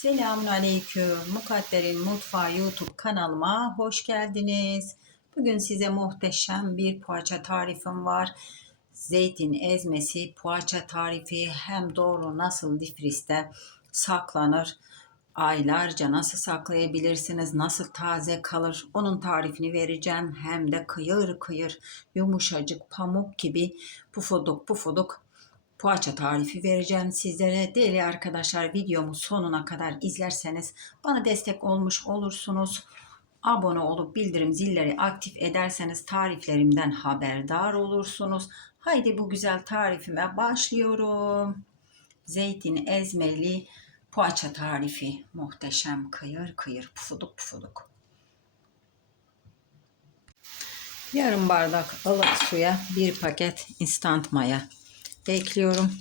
Selamun Aleyküm. Mukadder'in Mutfağı YouTube kanalıma hoş geldiniz. Bugün size muhteşem bir poğaça tarifim var. Zeytin ezmesi poğaça tarifi hem doğru nasıl difrizde saklanır, aylarca nasıl saklayabilirsiniz, nasıl taze kalır onun tarifini vereceğim. Hem de kıyır kıyır yumuşacık pamuk gibi pufuduk pufuduk poğaça tarifi vereceğim sizlere. Değerli arkadaşlar videomu sonuna kadar izlerseniz bana destek olmuş olursunuz. Abone olup bildirim zilleri aktif ederseniz tariflerimden haberdar olursunuz. Haydi bu güzel tarifime başlıyorum. Zeytin ezmeli poğaça tarifi. Muhteşem kıyır kıyır pufuduk pufuduk. Yarım bardak ılık suya bir paket instant maya ekliyorum.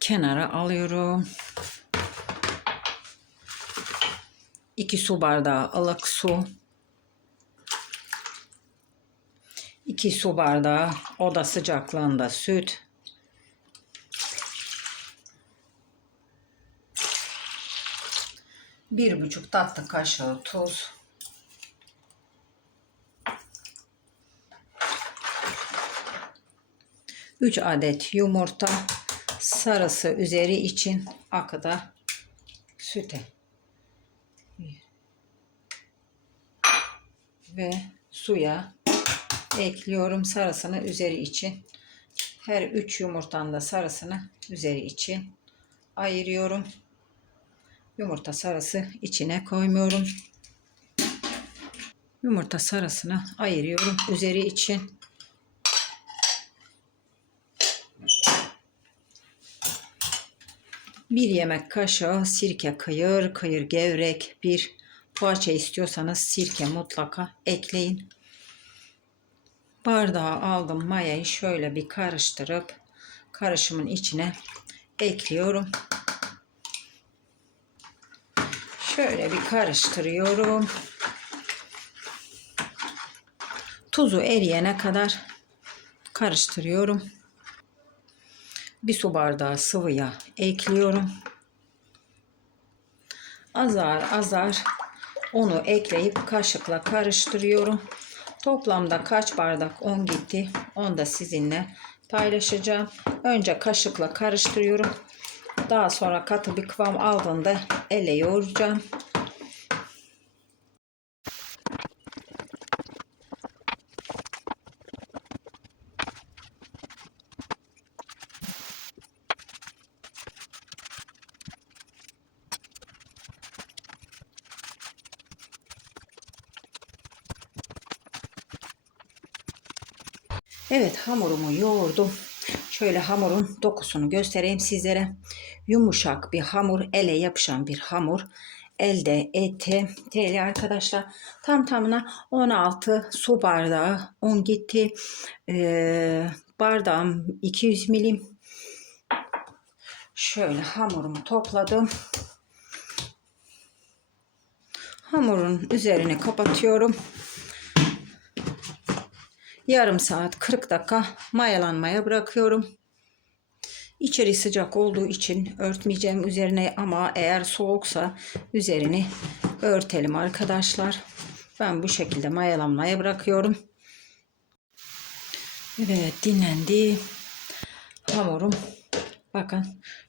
Kenara alıyorum. 2 su bardağı ılık su. 2 su bardağı oda sıcaklığında süt. Bir buçuk tatlı kaşığı tuz. 3 adet yumurta sarısı üzeri için akıda süte. Ve suya ekliyorum sarısını üzeri için. Her 3 yumurtanın da sarısını üzeri için ayırıyorum. Yumurta sarısı içine koymuyorum. Yumurta sarısını ayırıyorum üzeri için Bir yemek kaşığı sirke kıyır kıyır gevrek bir poğaça istiyorsanız sirke mutlaka ekleyin. Bardağa aldım mayayı şöyle bir karıştırıp karışımın içine ekliyorum. Şöyle bir karıştırıyorum. Tuzu eriyene kadar karıştırıyorum bir su bardağı sıvı yağ ekliyorum. Azar azar onu ekleyip kaşıkla karıştırıyorum. Toplamda kaç bardak un gitti onu da sizinle paylaşacağım. Önce kaşıkla karıştırıyorum. Daha sonra katı bir kıvam aldığında ele yoğuracağım. Evet hamurumu yoğurdum. Şöyle hamurun dokusunu göstereyim sizlere. Yumuşak bir hamur, ele yapışan bir hamur. Elde eti, TL arkadaşlar. Tam tamına 16 su bardağı un gitti. Ee, bardağım 200 milim. Şöyle hamurumu topladım. Hamurun üzerini kapatıyorum yarım saat 40 dakika mayalanmaya bırakıyorum. İçeri sıcak olduğu için örtmeyeceğim üzerine ama eğer soğuksa üzerini örtelim arkadaşlar. Ben bu şekilde mayalanmaya bırakıyorum. Evet dinlendi. Hamurum bakın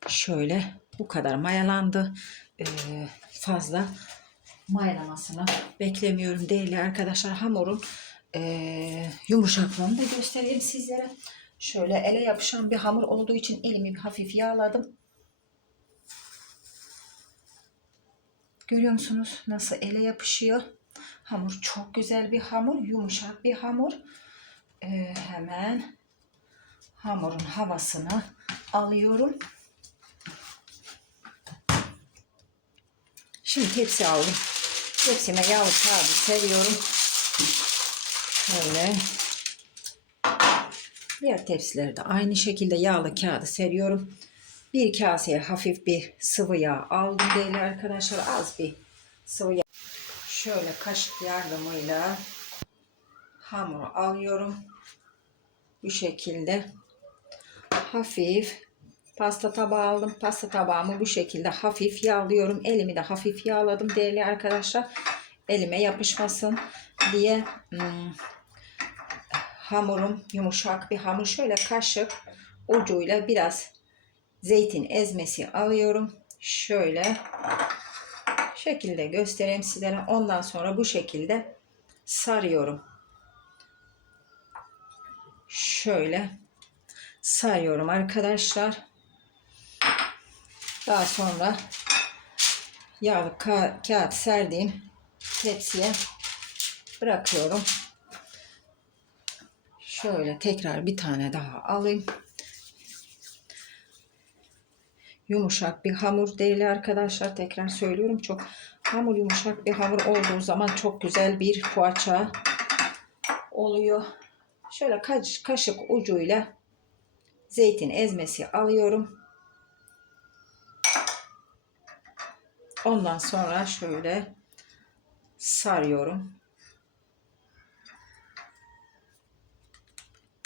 şöyle bu kadar mayalandı. Ee, fazla mayalamasını beklemiyorum değerli arkadaşlar. Hamurun e, yumuşaklığını da göstereyim sizlere. Şöyle ele yapışan bir hamur olduğu için elimi hafif yağladım. Görüyor musunuz nasıl ele yapışıyor? Hamur çok güzel bir hamur, yumuşak bir hamur. Ee, hemen hamurun havasını alıyorum. Şimdi tepsi aldım. Tepsime yağlı kağıdı seriyorum. Şöyle. Diğer tepsileri de aynı şekilde yağlı kağıdı seriyorum. Bir kaseye hafif bir sıvı yağ aldım değerli arkadaşlar. Az bir sıvı yağ. Şöyle kaşık yardımıyla hamuru alıyorum. Bu şekilde hafif Pasta tabağı aldım. Pasta tabağımı bu şekilde hafif yağlıyorum. Elimi de hafif yağladım değerli arkadaşlar. Elime yapışmasın diye hmm, hamurum yumuşak bir hamur. Şöyle kaşık ucuyla biraz zeytin ezmesi alıyorum. Şöyle şekilde göstereyim sizlere. Ondan sonra bu şekilde sarıyorum. Şöyle sarıyorum arkadaşlar. Daha sonra yağlı ka- kağıt serdiğim tepsiye bırakıyorum. Şöyle tekrar bir tane daha alayım. Yumuşak bir hamur değil arkadaşlar. Tekrar söylüyorum çok hamur yumuşak bir hamur olduğu zaman çok güzel bir poğaça oluyor. Şöyle kaş, kaşık ucuyla zeytin ezmesi alıyorum. Ondan sonra şöyle sarıyorum.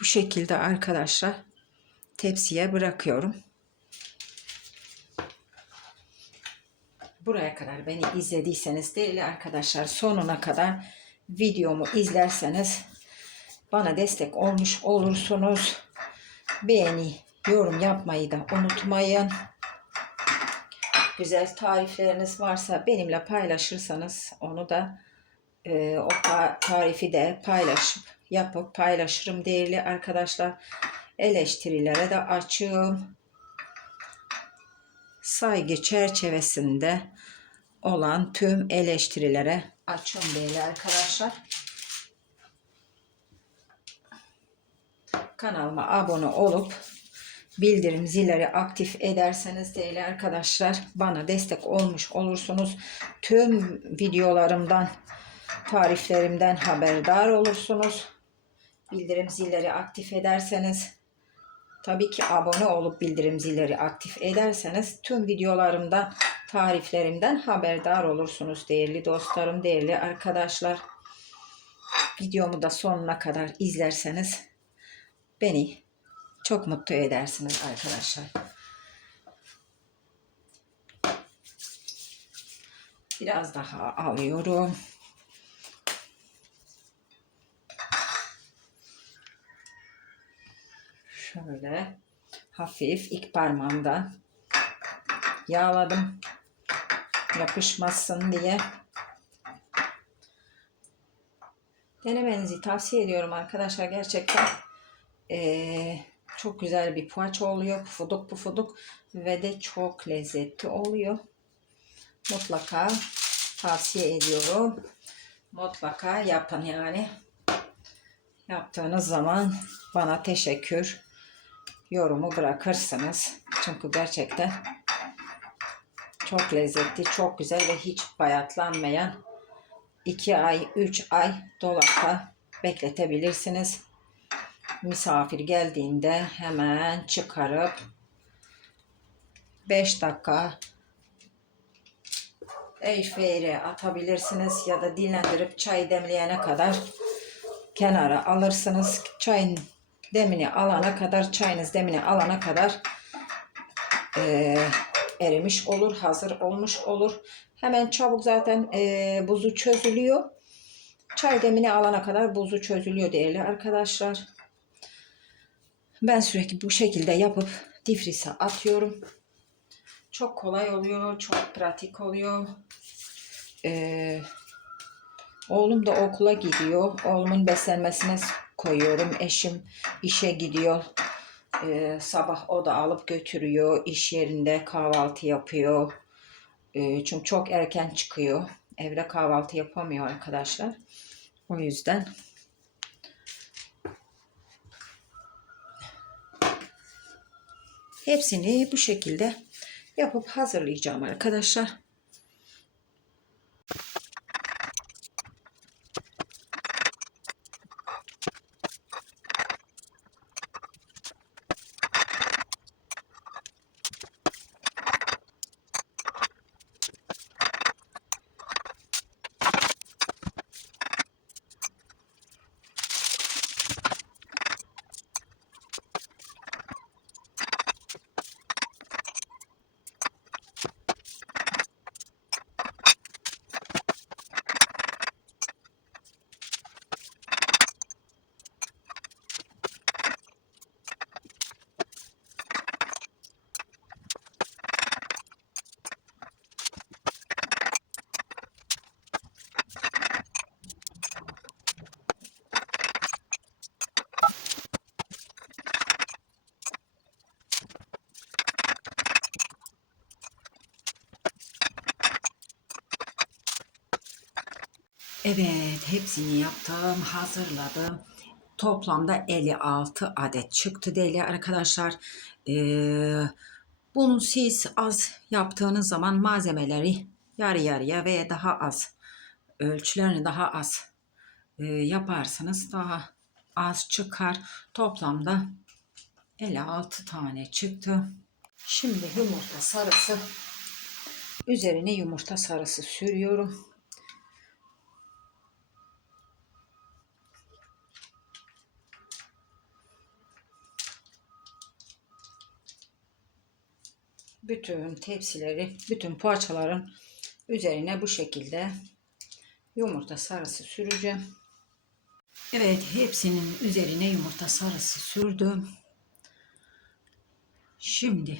Bu şekilde arkadaşlar tepsiye bırakıyorum. Buraya kadar beni izlediyseniz değerli arkadaşlar sonuna kadar videomu izlerseniz bana destek olmuş olursunuz. Beğeni, yorum yapmayı da unutmayın. Güzel tarifleriniz varsa benimle paylaşırsanız onu da e, o ta- tarifi de paylaşıp yapıp paylaşırım değerli arkadaşlar. Eleştirilere de açığım. Saygı çerçevesinde olan tüm eleştirilere açığım değerli arkadaşlar. Kanalıma abone olup bildirim zilleri aktif ederseniz değerli arkadaşlar bana destek olmuş olursunuz. Tüm videolarımdan, tariflerimden haberdar olursunuz. Bildirim zilleri aktif ederseniz tabii ki abone olup bildirim zilleri aktif ederseniz tüm videolarımda, tariflerimden haberdar olursunuz değerli dostlarım, değerli arkadaşlar. Videomu da sonuna kadar izlerseniz beni çok mutlu edersiniz arkadaşlar. Biraz daha alıyorum. Şöyle hafif ilk parmağımdan yağladım. Yapışmasın diye. Denemenizi tavsiye ediyorum arkadaşlar. Gerçekten eee, çok güzel bir poğaça oluyor. Pufuduk pufuduk ve de çok lezzetli oluyor. Mutlaka tavsiye ediyorum. Mutlaka yapın yani. Yaptığınız zaman bana teşekkür yorumu bırakırsınız. Çünkü gerçekten çok lezzetli, çok güzel ve hiç bayatlanmayan 2 ay, 3 ay dolapta bekletebilirsiniz. Misafir geldiğinde hemen çıkarıp 5 dakika airfryer'e atabilirsiniz ya da dinlendirip çay demleyene kadar kenara alırsınız. Çayın demini alana kadar, çayınız demini alana kadar eee, erimiş olur, hazır olmuş olur. Hemen çabuk zaten eee, buzu çözülüyor. Çay demini alana kadar buzu çözülüyor değerli arkadaşlar. Ben sürekli bu şekilde yapıp difrise atıyorum. Çok kolay oluyor, çok pratik oluyor. Eee Oğlum da okula gidiyor. Oğlumun beslenmesine koyuyorum. Eşim işe gidiyor. Ee, sabah o da alıp götürüyor. İş yerinde kahvaltı yapıyor. Ee, çünkü çok erken çıkıyor. Evde kahvaltı yapamıyor arkadaşlar. O yüzden hepsini bu şekilde yapıp hazırlayacağım arkadaşlar. Evet, hepsini yaptım, hazırladım. Toplamda 56 adet çıktı değerli arkadaşlar. Ee, bunu siz az yaptığınız zaman malzemeleri yarı yarıya veya daha az ölçülerini daha az e, yaparsanız daha az çıkar. Toplamda 56 tane çıktı. Şimdi yumurta sarısı üzerine yumurta sarısı sürüyorum. Bütün tepsileri, bütün poğaçaların üzerine bu şekilde yumurta sarısı süreceğim. Evet, hepsinin üzerine yumurta sarısı sürdüm. Şimdi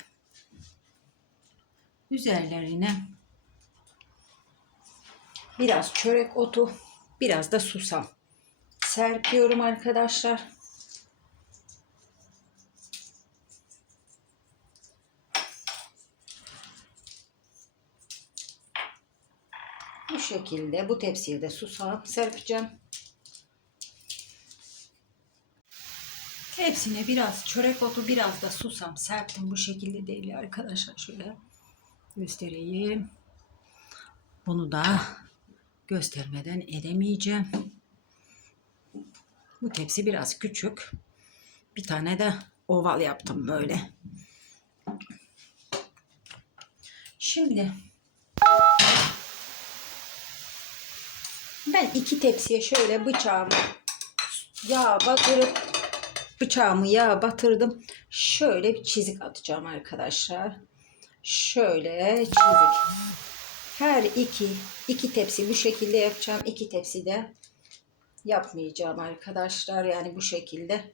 üzerlerine biraz çörek otu, biraz da susam serpiyorum arkadaşlar. Bu şekilde bu tepsiye de susam serpeceğim. Hepsine biraz çörek otu, biraz da susam serptim bu şekilde değil arkadaşlar. Şöyle göstereyim. Bunu da göstermeden edemeyeceğim. Bu tepsi biraz küçük. Bir tane de oval yaptım böyle. Şimdi ben iki tepsiye şöyle bıçağımı yağ batırıp bıçağımı yağa batırdım. Şöyle bir çizik atacağım arkadaşlar. Şöyle çizik. Her iki iki tepsi bu şekilde yapacağım. İki tepsi de yapmayacağım arkadaşlar. Yani bu şekilde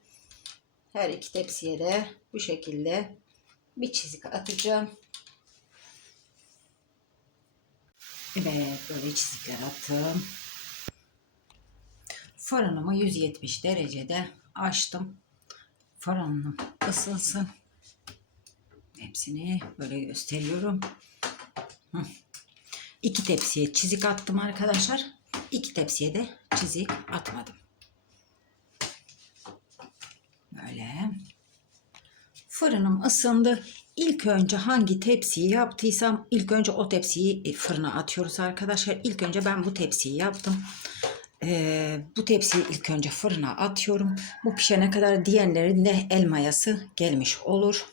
her iki tepsiye de bu şekilde bir çizik atacağım. Evet böyle çizikler attım. Fırınımı 170 derecede açtım. Fırınım ısınsın. Hepsini böyle gösteriyorum. İki tepsiye çizik attım arkadaşlar. İki tepsiye de çizik atmadım. Böyle. Fırınım ısındı. İlk önce hangi tepsiyi yaptıysam ilk önce o tepsiyi fırına atıyoruz arkadaşlar. İlk önce ben bu tepsiyi yaptım. Ee, bu tepsiyi ilk önce fırına atıyorum. Bu pişene kadar diğerlerinde el mayası gelmiş olur.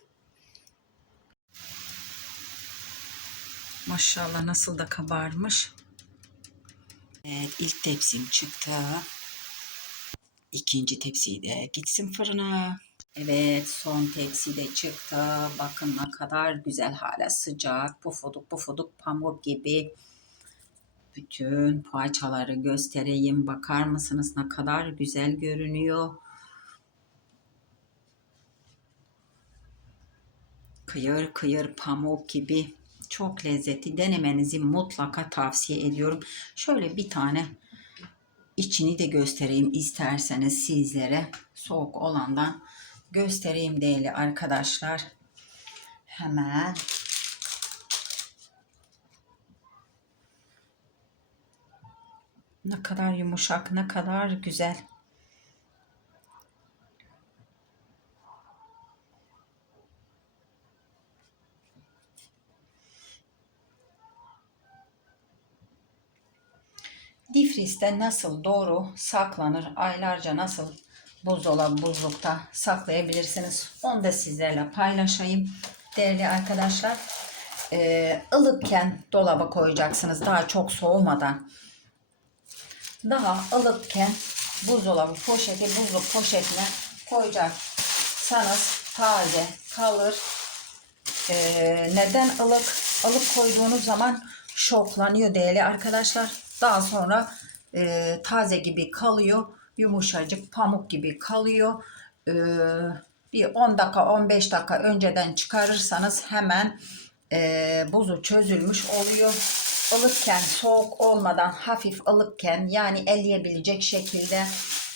Maşallah nasıl da kabarmış. Evet ilk tepsim çıktı. İkinci tepsiyi de gitsin fırına. Evet son tepsi de çıktı. Bakın ne kadar güzel hala sıcak. Pufuduk pufuduk pamuk gibi. Bütün poğaçaları göstereyim. Bakar mısınız ne kadar güzel görünüyor. Kıyır kıyır pamuk gibi. Çok lezzetli. Denemenizi mutlaka tavsiye ediyorum. Şöyle bir tane içini de göstereyim isterseniz sizlere. Soğuk olandan göstereyim değerli arkadaşlar. Hemen ne kadar yumuşak, ne kadar güzel. Difrizde nasıl doğru saklanır, aylarca nasıl buzdolabı buzlukta saklayabilirsiniz. Onu da sizlerle paylaşayım. Değerli arkadaşlar, ee, ılıkken dolaba koyacaksınız daha çok soğumadan. Daha ılıkken buzdolabı poşeti, buzluk poşetine koyacaksanız taze kalır. Ee, neden ılık? Ilık koyduğunuz zaman şoklanıyor değerli arkadaşlar. Daha sonra e, taze gibi kalıyor. Yumuşacık pamuk gibi kalıyor. Ee, bir 10 dakika 15 dakika önceden çıkarırsanız hemen e, buzu çözülmüş oluyor. Ilıkken soğuk olmadan hafif ılıkken yani eleyebilecek şekilde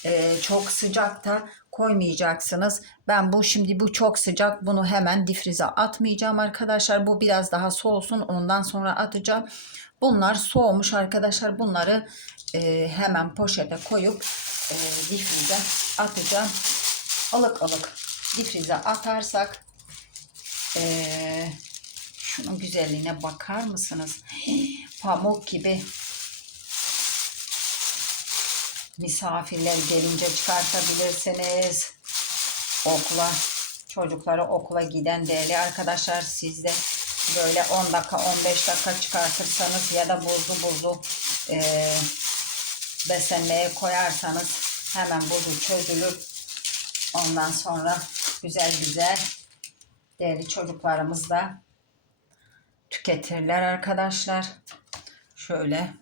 e, çok sıcakta koymayacaksınız. Ben bu şimdi bu çok sıcak. Bunu hemen difrize atmayacağım arkadaşlar. Bu biraz daha soğusun. Ondan sonra atacağım. Bunlar soğumuş arkadaşlar. Bunları e, hemen poşete koyup e, difrize atacağım. Alık alık difrize atarsak e, şunun güzelliğine bakar mısınız? Pamuk gibi misafirler gelince çıkartabilirsiniz. Okula, çocukları okula giden değerli arkadaşlar siz de böyle 10 dakika 15 dakika çıkartırsanız ya da buzlu buzlu e, beslenmeye koyarsanız hemen buzu çözülür. Ondan sonra güzel güzel değerli çocuklarımız da tüketirler arkadaşlar. Şöyle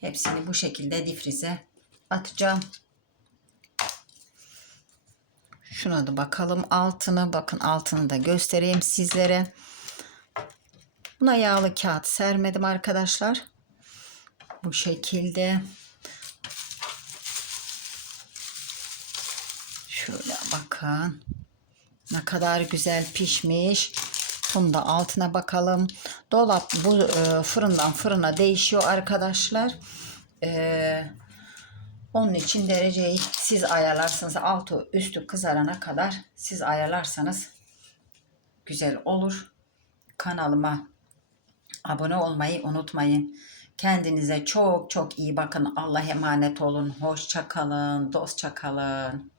hepsini bu şekilde difrize atacağım. Şuna da bakalım altını. Bakın altını da göstereyim sizlere. Buna yağlı kağıt sermedim arkadaşlar. Bu şekilde. Şöyle bakın. Ne kadar güzel pişmiş. Bunu da altına bakalım. Dolap bu e, fırından fırına değişiyor arkadaşlar. E, onun için dereceyi siz ayarlarsınız. Altı üstü kızarana kadar siz ayarlarsanız güzel olur. Kanalıma abone olmayı unutmayın. Kendinize çok çok iyi bakın. Allah emanet olun. Hoşça kalın. Dostça kalın.